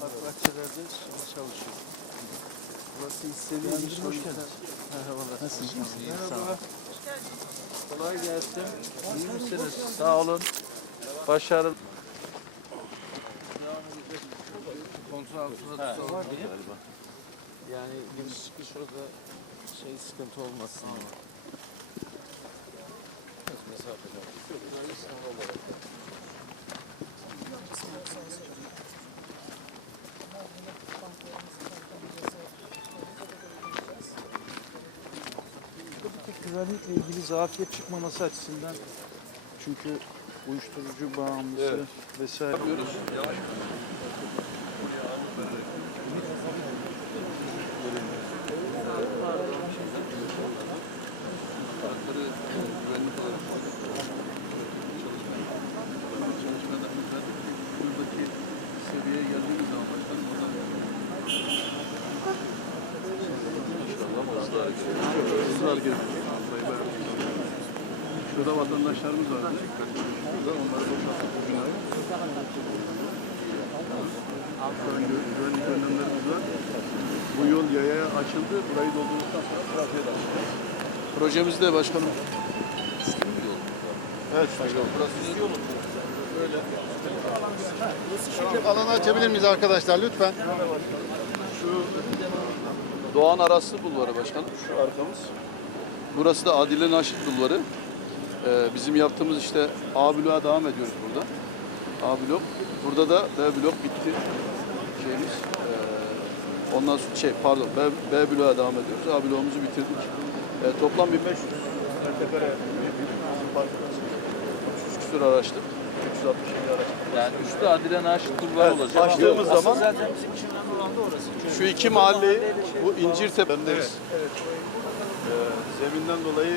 Farklı akçelerde şimdi çalışıyor. Burası istediğim iş hoş geldin. Merhabalar. Nasılsınız? Merhaba. Kolay gelsin. İyi misiniz? Sağ olun. Başarılı. Kontrol altında tutalım. Var diye. Yani giriş çıkış orada şey sıkıntı olmasın ama. Mesafe. Şöyle bir olarak. Güvenlikle ilgili zafiyet çıkmaması açısından çünkü uyuşturucu bağımlısı vesaire. Buradaki seviyeye geldiğimiz zaman Şurada vatandaşlarımız vardı. Şurada onları ay. Güvenlik önlemlerimiz var. Bu yol yayaya açıldı. Burayı doldurduktan sonra trafiğe de açıldı. Projemizde başkanım. Evet, başkanım. Burası yol. Böyle. Şu alanı açabilir miyiz arkadaşlar lütfen? Şu Doğan Arası Bulvarı başkanım. Şu arkamız. Burası da Adile Naşit Bulvarı. Ee, bizim yaptığımız işte A bloğa devam ediyoruz burada. A blok. Burada da B blok bitti. Şeyimiz. Ee, ondan sonra şey pardon B, B bloğa devam ediyoruz. A bloğumuzu bitirdik. Ee, toplam 1500 metrekare bir- parkımız. 300 küsur araçtık. 367 araç. Yani üstü Adile Naşit Bulvar olacak. Açtığımız zaman Zaten bizim için önemli olan da orası. Şu iki mahalleyi bu İncirtepe'ndeyiz. Ee, zeminden dolayı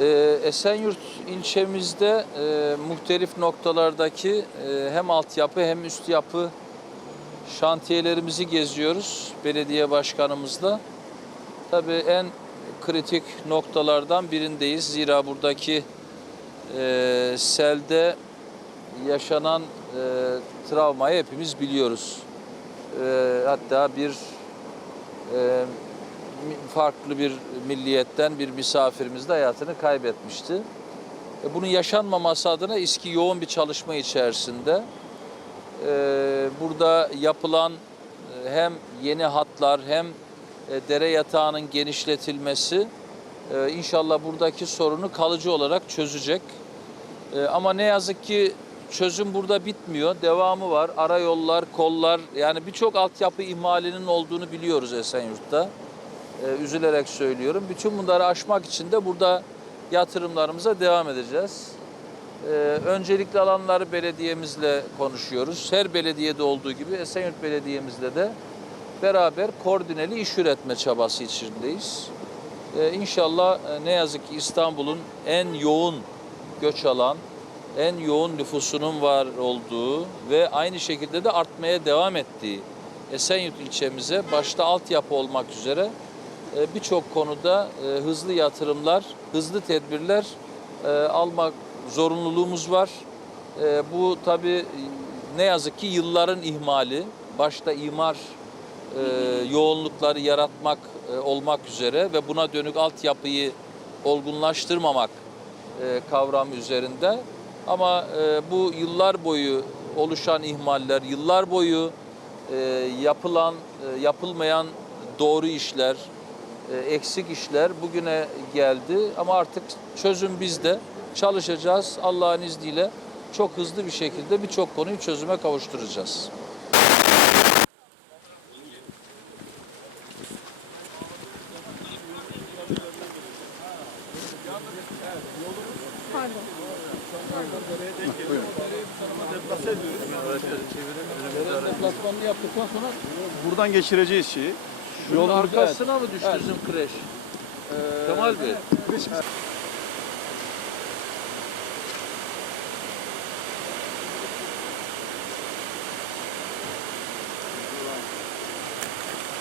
Ee, Esenyurt ilçemizde e, muhtelif noktalardaki e, hem altyapı hem üst yapı şantiyelerimizi geziyoruz belediye başkanımızla. Tabii en kritik noktalardan birindeyiz. Zira buradaki e, selde yaşanan e, travmayı hepimiz biliyoruz. E, hatta bir e, farklı bir milliyetten bir misafirimiz de hayatını kaybetmişti. E, Bunun yaşanmaması adına İSKİ yoğun bir çalışma içerisinde. E, Burada yapılan e, hem yeni hatlar hem e, dere yatağının genişletilmesi inşallah buradaki sorunu kalıcı olarak çözecek. Ama ne yazık ki çözüm burada bitmiyor. Devamı var. Ara yollar, kollar yani birçok altyapı ihmalinin olduğunu biliyoruz Esenyurt'ta. E, üzülerek söylüyorum. Bütün bunları aşmak için de burada yatırımlarımıza devam edeceğiz. E, öncelikli alanları belediyemizle konuşuyoruz. Her belediyede olduğu gibi Esenyurt Belediye'mizle de beraber koordineli iş üretme çabası içindeyiz. E, inşallah e, ne yazık ki İstanbul'un en yoğun göç alan, en yoğun nüfusunun var olduğu ve aynı şekilde de artmaya devam ettiği Esenyurt ilçemize başta altyapı olmak üzere birçok konuda e, hızlı yatırımlar, hızlı tedbirler e, almak zorunluluğumuz var. E, Bu tabii ne yazık ki yılların ihmali, başta imar e, yoğunlukları yaratmak e, olmak üzere ve buna dönük altyapıyı olgunlaştırmamak e, kavramı üzerinde. Ama e, bu yıllar boyu oluşan ihmaller, yıllar boyu e, yapılan, e, yapılmayan doğru işler, e, eksik işler bugüne geldi. Ama artık çözüm bizde. Çalışacağız. Allah'ın izniyle çok hızlı bir şekilde birçok konuyu çözüme kavuşturacağız. Pardon. Deplasmanını yaptıktan sonra buradan geçireceğiz şeyi. Yolun arkasına mı düştü bizim kreş? Kemal Bey.